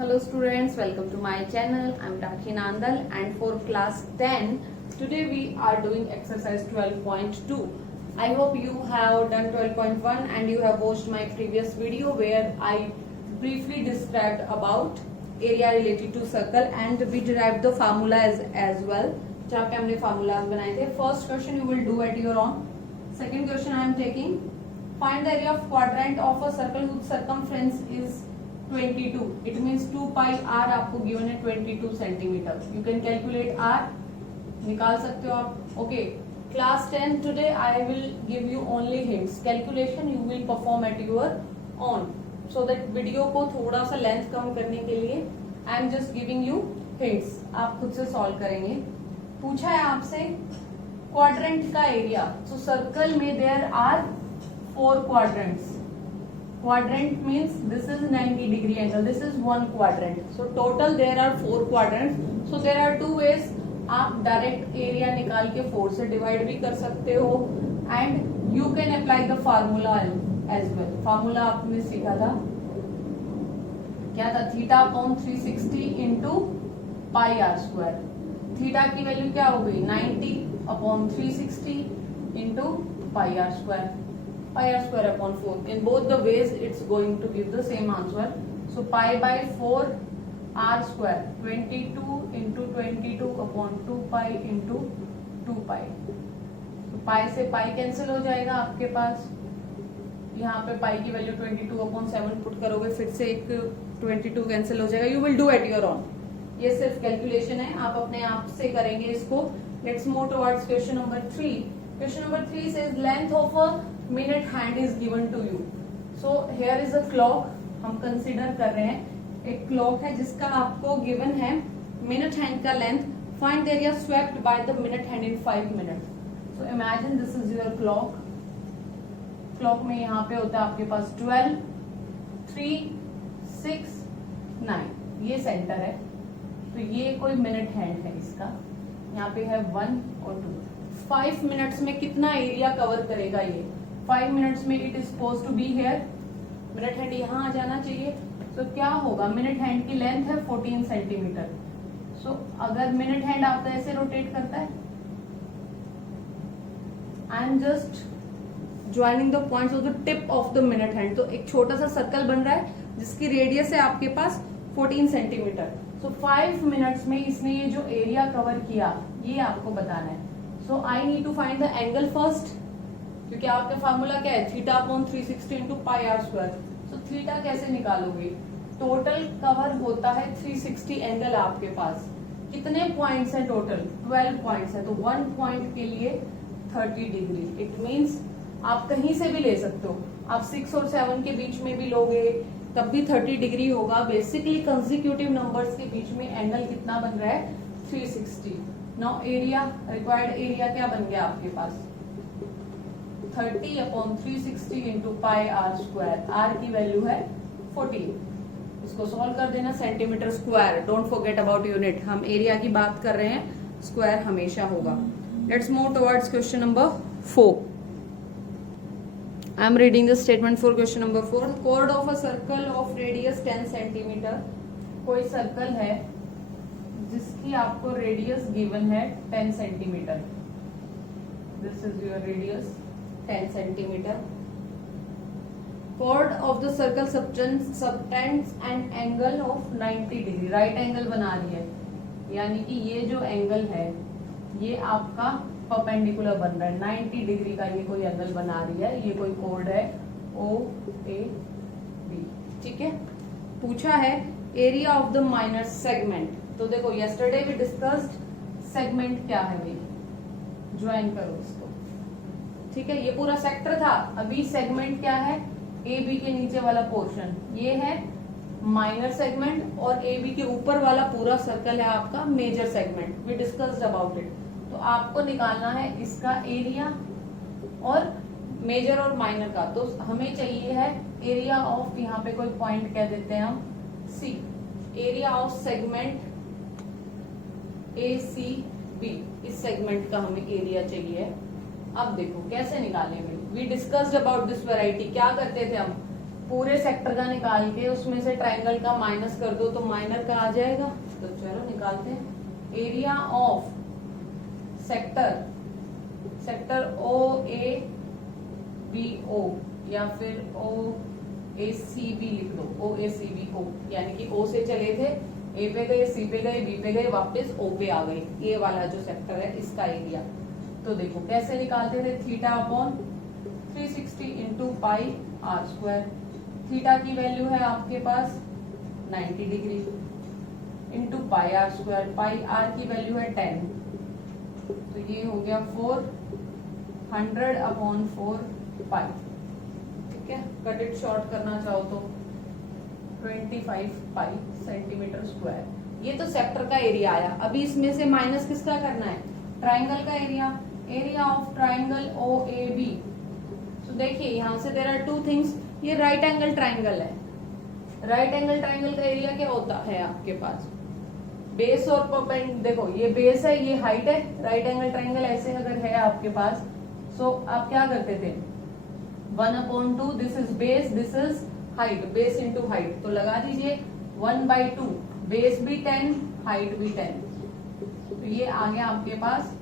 Hello students, welcome to my channel. I am Rakhi Nandal and for class 10, today we are doing exercise 12.2. I hope you have done 12.1 and you have watched my previous video where I briefly described about area related to circle and we derived the formula as well. जहाँ पे हमने formulas बनाए थे. First question you will do at your own. Second question I am taking. Find the area of quadrant of a circle whose circumference is 22. It means 2 pi r आपको given है 22 centimetre. You can calculate r, निकाल सकते हो आप. Okay. Class 10 today I will give you only hints. Calculation you will perform at your own. So that video को थोड़ा सा length कम करने के लिए I am just giving you hints. आप खुद से सॉल्व करेंगे. पूछा है आपसे क्वाड्रेंट का एरिया. So सर्कल में there are 4 quadrants. Quadrant means this is 90 degree angle. This is one quadrant. So total there are 4 quadrants. So there are 2 ways. आप डायरेक्ट एरिया निकाल के 4 से डिवाइड भी कर सकते हो and you can apply the formula as well. Formula आपने सीखा था क्या था? Theta upon 360 into pi r square. Theta की वैल्यू क्या हो गई? 90 upon 360 into pi r square. Pi r square upon 4. In both the ways, it's going to give the same answer. So pi by 4 r square 22 into 22 upon 2 pi into 2 pi. So pi से pi cancel हो जाएगा आपके पास. यहाँ पे pi की value 22 upon 7 put करोगे फिर से एक 22 कैंसिल हो जाएगा. You will do at your own. ये सिर्फ कैलकुलेशन है, आप अपने आप से करेंगे इसको. Let's move towards question number 3. Question number 3 says length of a minute hand is given to you. So here is a clock. हम कंसीडर कर रहे हैं एक क्लॉक है जिसका आपको गिवन है मिनट हैंड का length. Find the area swept by the minute hand in 5 minutes. So imagine this is your clock. Clock में यहाँ पे होता है आपके पास 12, 3, 6, 9. ये सेंटर है तो ये कोई मिनट हैंड है इसका. यहाँ पे है 1 और 2. 5 मिनट्स में कितना एरिया कवर करेगा ये? 5 मिनट्स में it is suppose to be here. Minute hand यहाँ आ जाना चाहिए. तो क्या होगा? मिनट हैंड की लेंथ है 14 सेंटीमीटर. सो अगर मिनट हैंड आपका ऐसे रोटेट करता है, I am just joining the points of the tip of the minute hand. तो एक छोटा सा सर्कल बन रहा है जिसकी रेडियस है आपके पास 14 सेंटीमीटर. सो 5 मिनट्स में इसने ये जो एरिया कवर किया ये आपको बताना है. So I need to find the angle first, क्योंकि आपका फार्मूला क्या है? Theta upon 360 into pi r square. So theta कैसे निकालोगे? टोटल कवर होता है 360 एंगल आपके पास. कितने पॉइंट्स हैं टोटल? 12 पॉइंट्स हैं. तो 1 पॉइंट के लिए 30 डिग्री. इट मींस आप कहीं से भी ले सकते हो. आप 6 और 7 के बीच में भी लोगे तब भी 30 डिग्री होगा. बेसिकली कंसेक्यूटिव नंबर्स के बीच में एंगल कितना बन रहा है? 360. नाउ एरिया, रिक्वायर्ड एरिया क्या बन गया आपके पास? 30 upon 360 into pi r square. R की वैल्यू है 14. इसको सॉल्व कर देना. Centimetre square, don't forget about unit. हम एरिया की बात कर रहे हैं, स्क्वायर हमेशा होगा. Let's move towards question number 4. I am reading the statement for question number 4. कोड of a circle of radius 10 centimetre. कोई सर्कल है जिसकी आपको रेडियस गिवन है 10 centimetre. This is your radius 10 centimetre. Chord of the circle subtends an angle of 90 degree. Right angle बना रही है, यानी कि ये जो एंगल है ये आपका परपेंडिकुलर बन रहा है. 90 डिग्री का ये कोई एंगल बना रही है. ये कोई कोड है OAB. ठीक है. पूछा है area of the minor segment. तो देखो यस्टरडे वी डिस्कस्ड सेगमेंट क्या है भाई. ज्वाइन करो इसको. ठीक है. ये पूरा सेक्टर था. अभी सेगमेंट क्या है? ए बी के नीचे वाला पोर्शन ये है माइनर सेगमेंट और ए बी के ऊपर वाला पूरा सर्कल है आपका major segment. We discussed about it. तो आपको निकालना है इसका एरिया और मेजर और माइनर का. तो हमें चाहिए है एरिया ऑफ, यहाँ पे कोई पॉइंट कह देते हैं हम C. Area of segment A C B. इस सेगमेंट का हमें एरिया चाहिए. अब देखो कैसे निकालेंगे. We discussed about this variety. क्या करते थे हम? पूरे सेक्टर का निकाल के उसमें से ट्राइंगल का माइनस कर दो तो माइनर का आ जाएगा। तो चलो निकालते हैं। Area of sector O A B O या फिर ओ ए सी बी लिख दो, ओ ए सी बी ओ, यानी कि ओ से चले थे, ए पे गए, सी पे गए, बी पे गए, वापस ओ पे आ गए। ये वाला जो सेक्टर है इसका एरिया। तो देखो कैसे निकालते थे, theta upon 360 into pi r square. Theta की वैल्यू है आपके पास 90 degree into pi r square. Pi r की वैल्यू है 10, तो ये हो गया 400 अपॉन 4 पाई। ठीक है, कट इट शॉर्ट करना चाहो तो 25 पाई सेंटीमीटर स्क्वायर। ये तो सेक्टर का एरिया आया। अभी इसमें से माइनस किसका करना है, ट्राइंगल का area. Area of triangle O A B. तो देखिए यहाँ से देयर आर टू थिंग्स। ये राइट एंगल ट्राइंगल है। राइट एंगल ट्राइंगल का एरिया क्या होता है आपके पास, बेस और परपेंडिकुलर। देखो ये बेस है, ये हाइट है। राइट एंगल ट्राइंगल ऐसे अगर है आपके पास, सो आप क्या करते थे, 1/2, this is base, this is height, base into height. तो लगा दीजिए 1/2, बेस भी 10, हाइट भी 10। तो ये आ गया आपके पास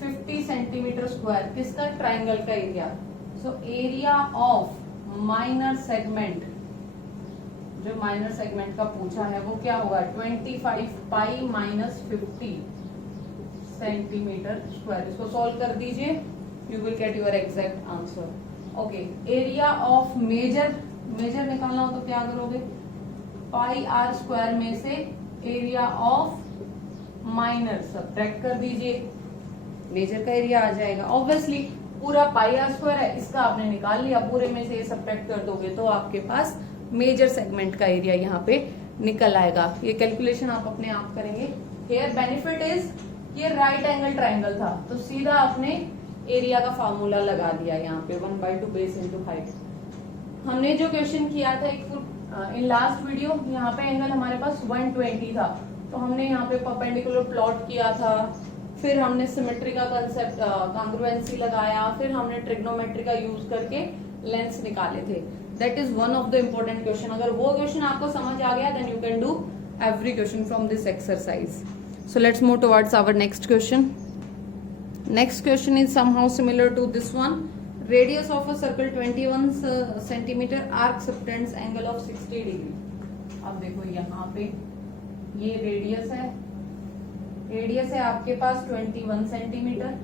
50 सेंटीमीटर स्क्वायर किसका, ट्राइंगल का area. So area of minor segment, जो माइनर सेगमेंट का पूछा है वो क्या होगा, 25 पाई माइनस 50 सेंटीमीटर स्क्वायर। इसको सॉल्व कर दीजिए, you will get your exact answer. Okay, area of major निकालना हो तो क्या करोगे, पाई आर स्क्वायर में से एरिया ऑफ माइनर सब्ट्रैक्ट कर दीजिए, मेजर का एरिया आ जाएगा। ऑब्वियसली पूरा पाई आर स्क्वायर है, इसका आपने निकाल लिया, पूरे में से सब्ट्रैक्ट कर दोगे तो आपके पास मेजर सेगमेंट का एरिया यहाँ पे निकल आएगा। ये कैलकुलेशन आप अपने आप करेंगे। हियर बेनिफिट इज ये राइट एंगल ट्राइंगल था, तो सीधा आपने एरिया का फार्मूला लगा दिया यहाँ पे, 1/2 बेस इंटू हाइट। हमने जो क्वेश्चन किया था इन लास्ट वीडियो, यहाँ पे एंगल हमारे पास 120 था, तो हमने यहाँ पे परपेंडिकुलर प्लॉट किया था, फिर हमने सिमेट्री का कंसेप्ट कांग्रुएंसी लगाया, फिर हमने ट्रिग्नोमेट्री का यूज करके लेंस निकाले थे। That is one of the important question. अगर वो क्वेश्चन आपको समझ आ गया then you can do every question from this exercise. So let's move towards our next question. Next question is somehow similar to this one. Radius of a circle 21 centimeter, arc subtends angle of 60 degree. अब देखो यहाँ पे ये radius है आपके पास 21 centimetre.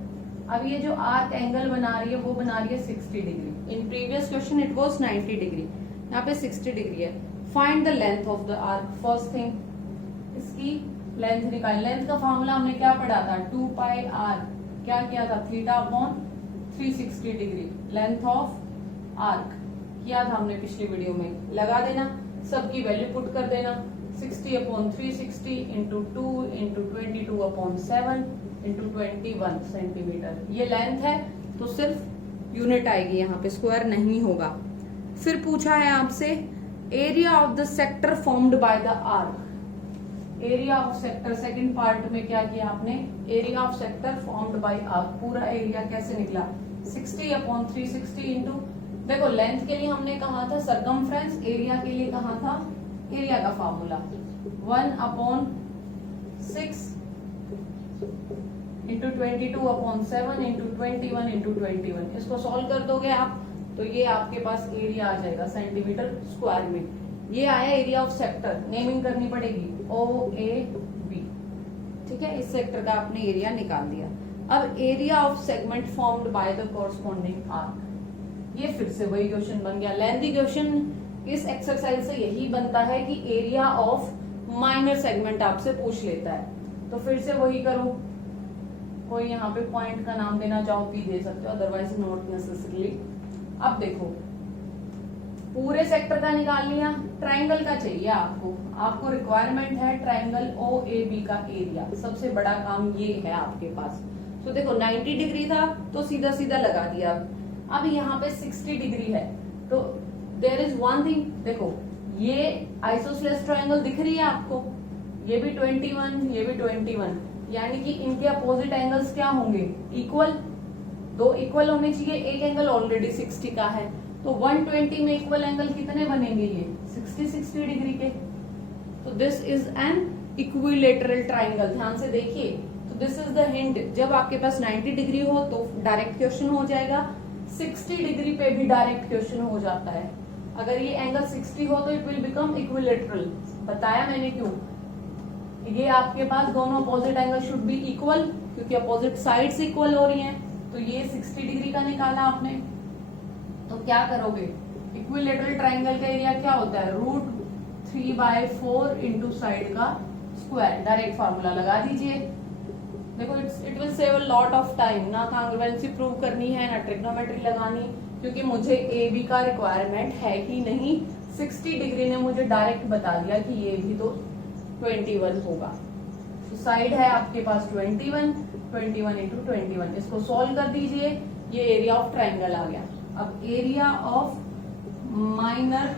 अब ये जो आर्क एंगल बना रही है वो बना रही है 60 degree. In previous question it was 90 degree, यहाँ पे 60 डिग्री है। Find the length of the arc. First thing इसकी लेंथ निकाल। लेंथ का फॉर्मूला हमने क्या पढ़ा था, 2 पाई आर, क्या किया था, theta upon 360 degree. Length of arc किया था हमने पिछली वीडियो में, लगा देना, सबकी वैल्यू पुट कर देना, 60 upon 360 into 2 into 22 upon 7 into 21 centimetre. ये लेंथ है तो सिर्फ यूनिट आएगी यहाँ पे, स्क्वायर नहीं होगा। फिर पूछा है आपसे area of the sector formed by the arc. Area of sector, second part में क्या किया आपने, area of sector formed by arc, पूरा एरिया कैसे निकला, 60 अपॉन 360 इंटू, देखो लेंथ के लिए हमने कहा था सरकमफ्रेंस, एरिया के लिए कहा था एरिया का formula 1 upon 6 into 22 upon 7 into 21 into 21। इसको सॉल्व कर दोगे आप तो ये आपके पास एरिया आ जाएगा सेंटीमीटर स्क्वायर में। ये आया एरिया ऑफ सेक्टर, नेमिंग करनी पड़ेगी OAB। ठीक है, इस सेक्टर का आपने एरिया निकाल दिया। अब area of segment formed by the corresponding arc, ये फिर से वही क्वेश्चन बन गया। लेंथी क्वेश्चन इस एक्सरसाइज से यही बनता है कि एरिया ऑफ माइनर सेगमेंट आपसे पूछ लेता है, तो फिर से वही करो। कोई यहाँ पे पॉइंट का नाम देना चाहो भी दे सकते हो, अदरवाइज नॉट नेसेसरली। अब देखो पूरे सेक्टर का निकाल लिया, ट्राइंगल का चाहिए आपको रिक्वायरमेंट है ट्राइंगल OAB का एरिया। सबसे बड़ा काम ये है आपके पास। तो देखो 90 डिग्री था तो सीधा सीधा लगा दिया। अब यहाँ पे 60 डिग्री है, तो देयर इज वन थिंग, देखो ये आइसोसेलेस ट्राइंगल दिख रही है आपको, ये भी 21, ये भी 21, यानी कि इनके अपोजिट एंगल्स क्या होंगे, इक्वल। दो इक्वल होने चाहिए, एक एंगल ऑलरेडी 60 का है तो 120 में इक्वल एंगल कितने बनेंगे? ये 60 डिग्री के। तो this is an equilateral triangle. ध्यान से देखिए, तो दिस इज द हिंट। जब आपके पास 90 डिग्री हो तो डायरेक्ट क्वेश्चन हो जाएगा, 60 डिग्री पे भी डायरेक्ट क्वेश्चन हो जाता है। अगर ये एंगल 60 हो तो इट विल बिकम इक्विलेटरल। बताया मैंने क्यों। ये आपके पास दोनों opposite angle should be equal, क्योंकि अपोजिट साइड्स इक्वल हो रही हैं। तो ये 60 डिग्री का निकाला आपने, तो क्या करोगे? इक्विलेटरल ट्राइंगल का एरिया क्या होता है? √3/4 इंटू साइड का स्क्वायर। डायरेक्ट फार्मूला लगा दीजिए। देखो it will save a lot of time. ना कांग्रुएंसी प्रूव करनी है, ना ट्रिग्नोमेट्री लगानी, क्योंकि मुझे ए बी का रिक्वायरमेंट है ही नहीं। 60 डिग्री ने मुझे डायरेक्ट बता दिया कि ये भी तो 21 होगा। तो साइड है आपके पास 21 इंटू 21। इसको सॉल्व कर दीजिए, ये एरिया ऑफ ट्राइंगल आ गया। अब एरिया ऑफ माइनर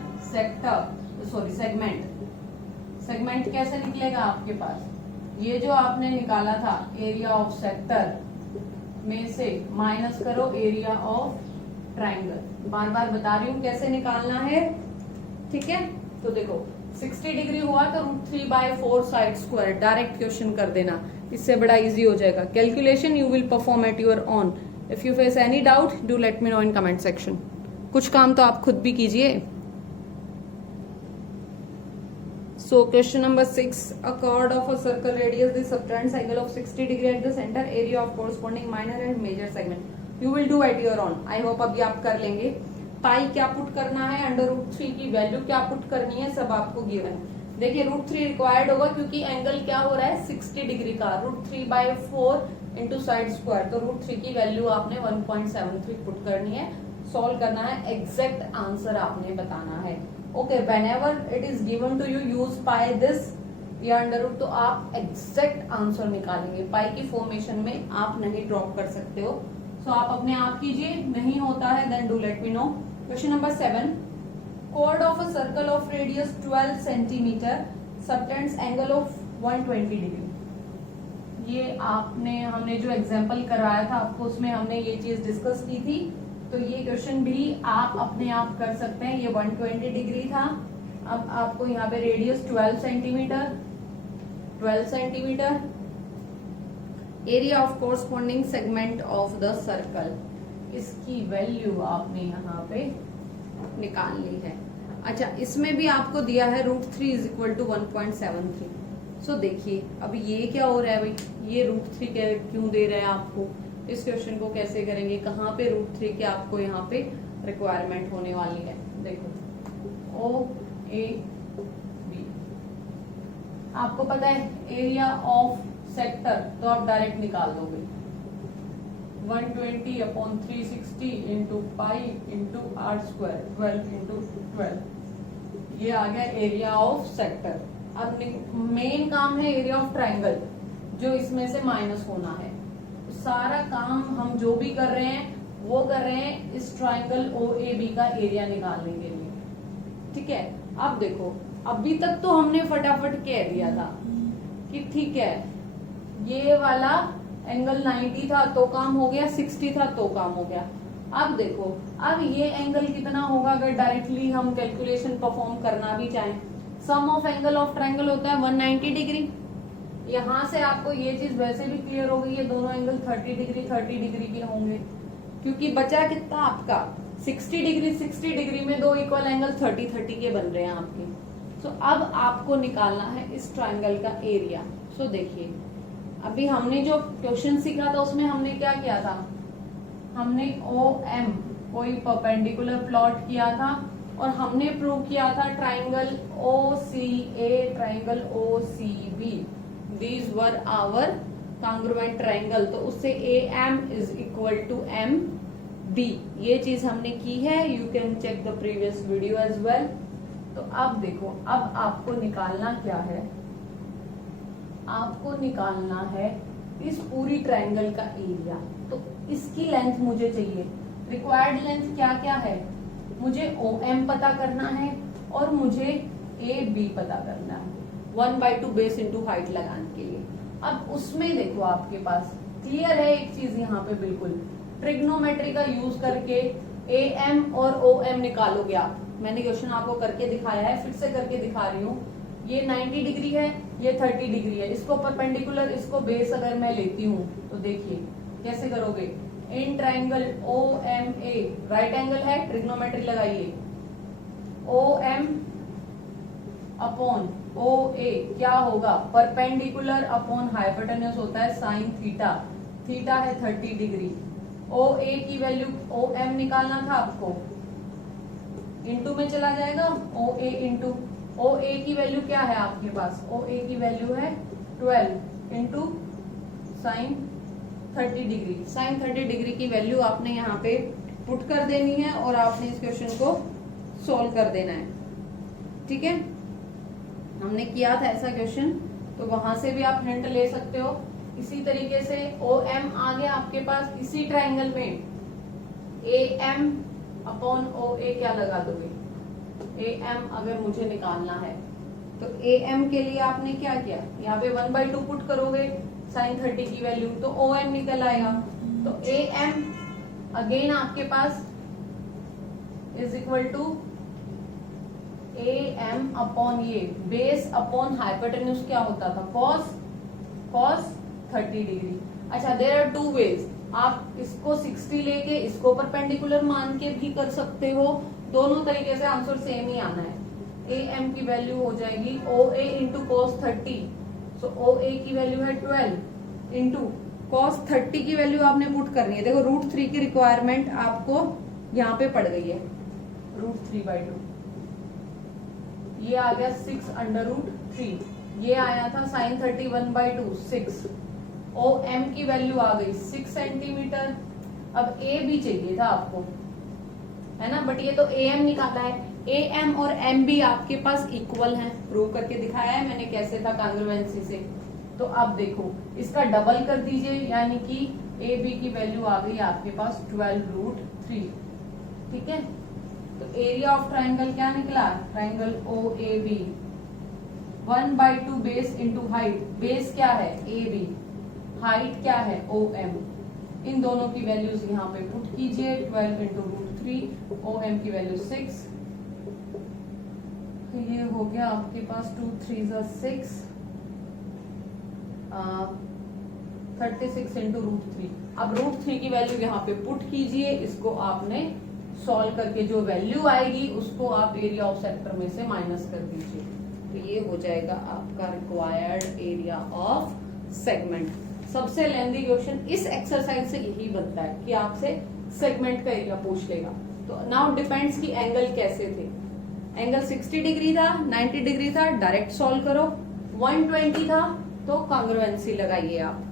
सेगमेंट कैसे निकलेगा आपके पास? ये जो आपने निकाला था एरिया ऑफ सेक्टर में से माइनस करो एरिया ऑफ ट्राइंगल। बार बार बता रही हूँ कैसे निकालना है, ठीक है? तो देखो 60 डिग्री हुआ तो √3/4 साइड स्क्वायर। डायरेक्ट क्वेश्चन कर देना, इससे बड़ा इजी हो जाएगा। Calculation you will perform at your on. If you face any doubt do let me no in comment section. कुछ काम तो आप खुद भी कीजिए। So question number 6, a chord of a circle radius the subtends angle of 60 degree at the center, area of corresponding minor and major segment. You will do at your own. I hope अभी आप कर लेंगे। पाई क्या put करना है, √3 की value क्या put करनी है, सब आपको गिवन। देखिए √3 रिक्वायर्ड होगा क्योंकि एंगल क्या हो रहा है 60 डिग्री का। √3/4 इंटू साइड स्क्वायर, तो √3 की वैल्यू आपने 1.73 पुट करनी है। सॉल्व करना है, एग्जैक्ट आंसर आपने बताना है। Okay, whenever it is given to you use pi this या √, तो आप एग्जैक्ट आंसर निकालेंगे। पाई की फॉर्मेशन में आप नहीं ड्रॉप कर सकते हो, सो आप अपने आप कीजिए। नहीं होता है then do let me know. Question number 7, chord of a circle of radius 12 centimeter subtends angle of 120 degree. ये हमने जो एग्जांपल करवाया था आपको, उसमें हमने ये चीज डिस्कस की थी। तो ये क्वेश्चन भी आप अपने आप कर सकते हैं। ये 120 डिग्री था। अब आपको यहाँ पे radius 12 centimetre, area of corresponding segment of the circle, इसकी वैल्यू आपने यहाँ पे निकालनी है। अच्छा, इसमें भी आपको दिया है √3 इज इक्वल टू 1.73। सो देखिए अब ये क्या हो रहा है भाई, ये √3 क्यों दे रहे हैं आपको? इस क्वेश्चन को कैसे करेंगे? कहाँ पे √3 के आपको यहाँ पे रिक्वायरमेंट होने वाली है? देखो OAB, आपको पता है एरिया ऑफ सेक्टर, तो आप डायरेक्ट निकाल दोगे 120/360 into pi into r², 12 into 12। ये आ गया एरिया ऑफ सेक्टर। अब मेन काम है एरिया ऑफ ट्राइंगल, जो इसमें से माइनस होना है। सारा काम हम जो भी कर रहे हैं वो कर रहे हैं इस ट्राइंगल OAB का एरिया निकालने के लिए, ठीक है? अब देखो, अभी तक तो हमने फटाफट कह दिया था कि ठीक है ये वाला एंगल 90 था तो काम हो गया, 60 था तो काम हो गया। अब देखो, अब ये एंगल कितना होगा अगर डायरेक्टली हम कैलकुलेशन परफॉर्म करना भी चाहें। सम ऑफ एंगल ऑफ ट्राइंगल होता है 190 डिग्री। यहाँ से आपको ये चीज वैसे भी क्लियर हो गई, ये दोनों एंगल 30 डिग्री के होंगे, क्योंकि बचा कितना आपका 60 डिग्री। 60 डिग्री में दो इक्वल एंगल 30 के बन रहे हैं आपके। सो अब आपको निकालना है इस ट्राइंगल का एरिया। सो देखिए, अभी हमने जो क्वेश्चन सीखा था उसमें हमने क्या किया था, हमने OM कोई परपेंडिकुलर प्लॉट किया था और हमने प्रूव किया था triangle OCA, triangle OCB, these were our congruent triangle। तो उससे AM is equal to MB, ये चीज हमने की है। You can check the previous video as well। तो अब देखो, अब आपको निकालना क्या है, आपको निकालना है इस पूरी ट्राइंगल का एरिया। तो इसकी लेंथ मुझे चाहिए। रिक्वायर्ड लेंथ क्या क्या है, मुझे OM पता करना है और मुझे AB पता करना है 1/2 बेस इंटू हाइट लगाने के लिए। अब उसमें देखो आपके पास क्लियर है एक चीज यहाँ पे बिल्कुल, ट्रिग्नोमेट्री का यूज करके AM और OM निकालोगे आप। मैंने क्वेश्चन आपको करके दिखाया है, फिर से करके दिखा रही हूँ। ये 90 डिग्री है, ये 30 डिग्री है। इसको परपेंडिकुलर, इसको बेस अगर मैं लेती हूँ तो देखिए कैसे करोगे। In triangle OMA, right angle है, ट्रिग्नोमेट्री लगाइए। OM अपॉन OA क्या होगा, परपेंडिकुलर अपॉन हाइपोटेन्यूज होता है साइन थीटा। थीटा है 30 डिग्री। OA की वैल्यू, OM निकालना था आपको, इंटू में चला जाएगा। OA इंटू OA की वैल्यू क्या है आपके पास, OA की वैल्यू है 12 into sine 30 degree. Sine 30 degree की वैल्यू आपने यहाँ पे पुट कर देनी है और आपने इस क्वेश्चन को सॉल्व कर देना है। ठीक है, हमने किया था ऐसा क्वेश्चन, तो वहां से भी आप हिंट ले सकते हो। इसी तरीके से OM आ गया आपके पास, इसी ट्राइंगल में AM अपॉन OA क्या लगा दोगे, AM अगर मुझे निकालना है तो AM के लिए आपने क्या किया, यहाँ पे 1/2 पुट करोगे साइन 30 की वैल्यू, तो OM निकल आएगा। तो AM अगेन आपके पास is equal to AM upon ये बेस अपॉन हाइपोटेन्यूज क्या होता था, cos 30 डिग्री। अच्छा, देयर आर 2 वेज, आप इसको 60 लेके इसको परपेंडिकुलर मान के भी कर सकते हो। दोनों तरीके से आंसर सेम ही आना है। AM की वैल्यू हो जाएगी OA इंटू cos 30, सो OA की वैल्यू है 12 इंटू cos 30 की वैल्यू आपने पुट करनी है। देखो √3 की रिक्वायरमेंट आपको यहाँ पे पड़ गई है, √3/2। ये आ गया 6/√3, ये आया था साइन 30 1/2 6। OM की वैल्यू आ गई 6 सेंटीमीटर। अब A भी चाहिए था आपको, है ना, बट ये तो AM निकाला है। AM और MB आपके पास इक्वल हैं, प्रूव करके दिखाया है मैंने कैसे था कांग्रुएंसी से। तो अब देखो इसका डबल कर दीजिए, यानी कि AB की वैल्यू आ गई आपके पास 12√3। ठीक है, तो एरिया ऑफ ट्राइंगल क्या निकला, triangle OAB 1/2 base into height. Base क्या है AB, हाइट क्या है OM। इन दोनों की वैल्यूज यहाँ पे पुट कीजिए, 12 इंटू √3, OM की वैल्यू 6, तो ये हो गया आपके पास 2 3 6, 36 इंटू √3। अब √3 की वैल्यू यहाँ पे पुट कीजिए, इसको आपने सॉल्व करके जो वैल्यू आएगी उसको आप एरिया ऑफ सेक्टर में से माइनस कर दीजिए, तो ये हो जाएगा आपका रिक्वायर्ड एरिया ऑफ सेगमेंट। सबसे लेंथी क्वेश्चन इस एक्सरसाइज से यही बनता है कि आपसे सेगमेंट का एरिया पूछ लेगा। तो नाउ डिपेंड्स कि एंगल कैसे थे। एंगल 60 डिग्री था, 90 डिग्री था, डायरेक्ट सॉल्व करो। 120 था तो कांग्रुएंसी लगाइए आप।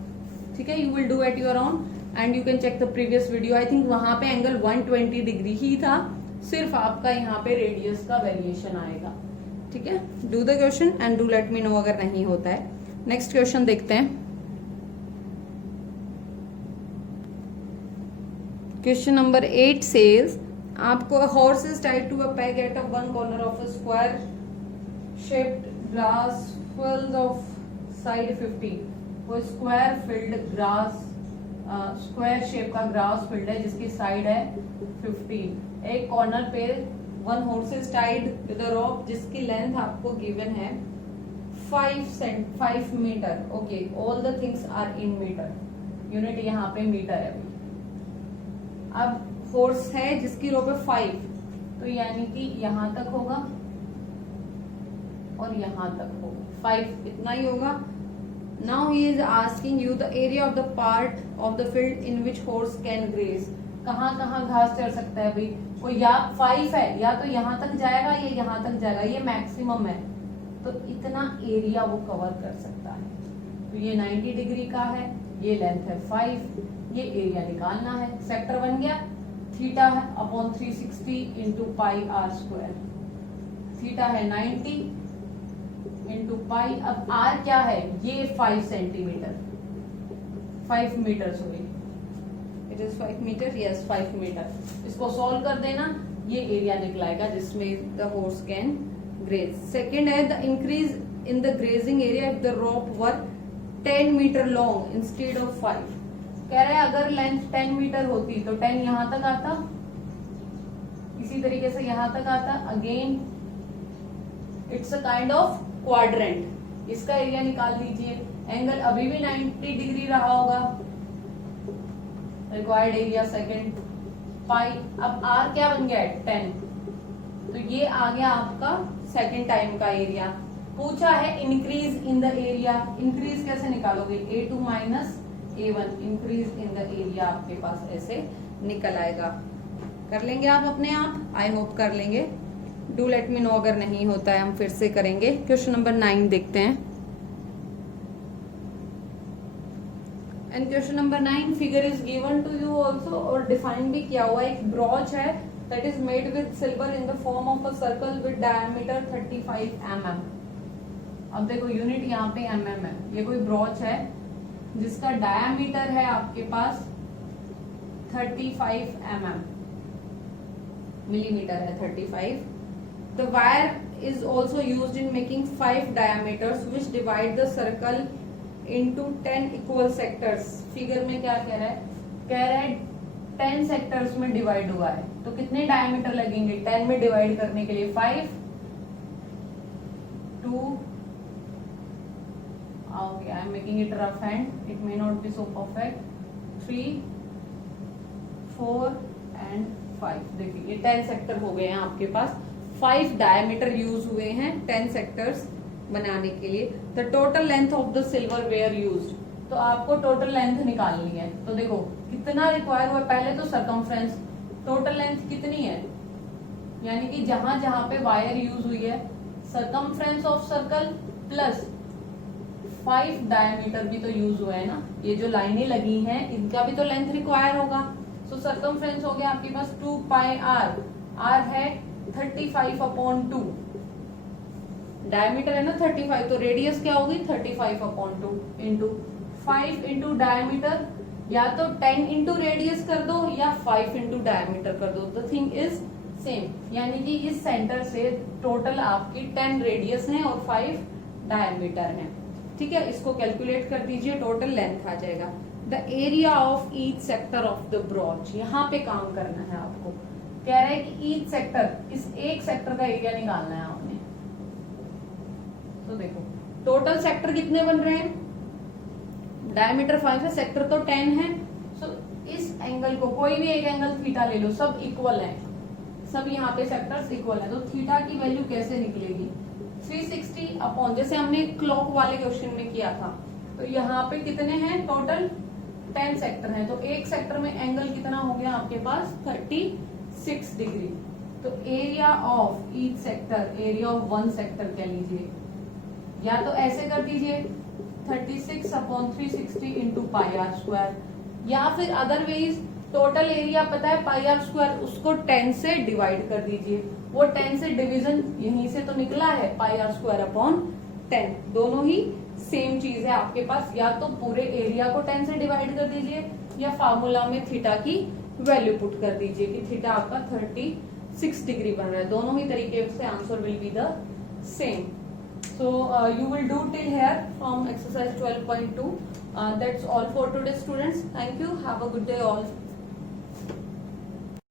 ठीक है, you will do at your own and you can check the previous video. I think वहां पे एंगल 120 डिग्री ही था, सिर्फ आपका यहाँ पे रेडियस का वेरिएशन आएगा। ठीक है, do the question and do let me know अगर नहीं होता है। नेक्स्ट क्वेश्चन देखते हैं। क्वेश्चन नंबर 8 सेज आपको horse is tied to a peg at a one corner of a square shaped grass field of side 50। वो square field grass, square shape का grass field है जिसकी साइड है 15। एक corner पे one horse is tied with a rope जिसकी length आपको given है 5 metre. Okay, all the things are in metre, unit यहाँ पे मीटर है। अब फोर्स है जिसकी रो पे 5, तो यानी कि यहां तक होगा और यहां तक होगा, 5 इतना ही होगा। Now he is asking you the area of the part of the field in which horse can graze. कहाँ कहाँ घास चढ़ सकता है भाई, वो या 5 है या तो यहाँ तक जाएगा या यहाँ तक जाएगा, ये मैक्सिमम है, तो इतना एरिया वो कवर कर सकता है। तो ये 90 डिग्री का है, ये लेंथ है 5, ये एरिया निकालना है। सेक्टर बन गया, थीटा है upon 360 into pi r square. Theta है 90 इंटू पाई, अब आर क्या है, ये 5 centimetre, 5 metre, sorry it is 5 metre, yes 5 metre. इसको सॉल्व कर देना, ये एरिया निकलाएगा जिसमें the horse can graze. Second है the increase in the grazing area if the rope were 10 metre long instead of 5। कह रहे हैं अगर लेंथ 10 मीटर होती तो 10 यहां तक आता इसी तरीके से यहां तक आता, again it's a kind of quadrant. इसका एरिया निकाल लीजिए। एंगल अभी भी 90 डिग्री रहा होगा, रिक्वायर्ड एरिया सेकंड पाई। अब आर क्या बन गया है 10, तो ये आ गया आपका सेकंड टाइम का एरिया। पूछा है increase in the area, increase कैसे निकालोगे, A2 minus A1, increase in the area आपके पास ऐसे निकल आएगा। कर लेंगे आप अपने आप, आई होप कर लेंगे। डू लेट मी नो अगर नहीं होता है, हम फिर से करेंगे। क्वेश्चन नंबर 9 देखते हैं। And question number 9 figure is given to you also, और डिफाइन भी किया हुआ है। एक ब्रॉच है that is made with silver in the form of a circle with diameter 35 mm। अब देखो यूनिट यहाँ पे mm है। ये कोई ब्रॉच है जिसका डायमीटर है आपके पास 35 mm, मिलीमीटर है 35। The wire is also used in making 5 diameters which divide the circle into 10 equal sectors। Figure में क्या कह रहा है, कह रहा है 10 सेक्टर्स में डिवाइड हुआ है, तो कितने डायमीटर लगेंगे 10 में डिवाइड करने के लिए, 5 2 okay I am making it rough hand, it may not be so perfect, 3 4 and 5। देखिए ये 10 सेक्टर हो गए हैं आपके पास, 5 डायमीटर यूज हुए हैं 10 सेक्टर्स बनाने के लिए। The total length of the silver wire used, तो आपको टोटल लेंथ निकालनी है। तो देखो कितना रिक्वायर हुआ, पहले तो सरकमफ्रेंस, टोटल लेंथ कितनी है, यानी कि जहां जहां पे वायर यूज हुई है, circumference of circle plus 5 diameter भी तो यूज हुआ है ना। ये जो लाइनें लगी हैं इनका भी तो लेंथ रिक्वायर होगा। सो सरकमफ्रेंस हो गया आपके पास 2 पाई आर, आर है 35/2, डायमीटर है ना 35, तो रेडियस क्या होगी 35/2 इंटू 5 इंटू डायमीटर, या तो 10 इंटू रेडियस कर दो या 5 इंटू डायमीटर कर दो, द थिंग इज सेम। यानी कि इस सेंटर से टोटल आपकी 10 रेडियस है और 5 डायमीटर है। ठीक है, इसको कैलकुलेट कर दीजिए, टोटल लेंथ आ जाएगा। The area of each sector of the brooch, यहाँ पे काम करना है आपको। कह रहा है कि ईच सेक्टर, इस एक सेक्टर का एरिया निकालना है आपने। तो देखो टोटल सेक्टर कितने बन रहे हैं, डायमीटर 5 है, सेक्टर तो 10 है। सो इस एंगल को, कोई भी एक एंगल थीटा ले लो, सब इक्वल है, सब यहाँ पे सेक्टर्स इक्वल है। तो थीटा की वैल्यू कैसे निकलेगी, 360 अपॉन, जैसे हमने क्लॉक वाले क्वेश्चन में किया था। तो यहाँ पे कितने हैं टोटल 10 सेक्टर हैं, तो एक सेक्टर में एंगल कितना हो गया आपके पास 36 डिग्री। तो area of each sector, area of one sector कह लीजिए, या तो ऐसे कर दीजिए 36/360 इंटू पाई आर स्क्वायर, या फिर अदरवाइज टोटल एरिया पता है पाई आर स्क्वायर, उसको 10 से डिवाइड कर दीजिए। वो 10 से डिवीजन यहीं से तो निकला है, पाई आर स्क्वायर अपॉन 10, दोनों ही सेम चीज है आपके पास। या तो पूरे एरिया को 10 से डिवाइड कर दीजिए, या फार्मूला में थीटा की वैल्यू पुट कर दीजिए कि थीटा आपका 36 डिग्री बन रहा है। दोनों ही तरीके से answer will be the same. So you will do till here from exercise 12.2. That's all for today, students. Thank you. Have a good day all.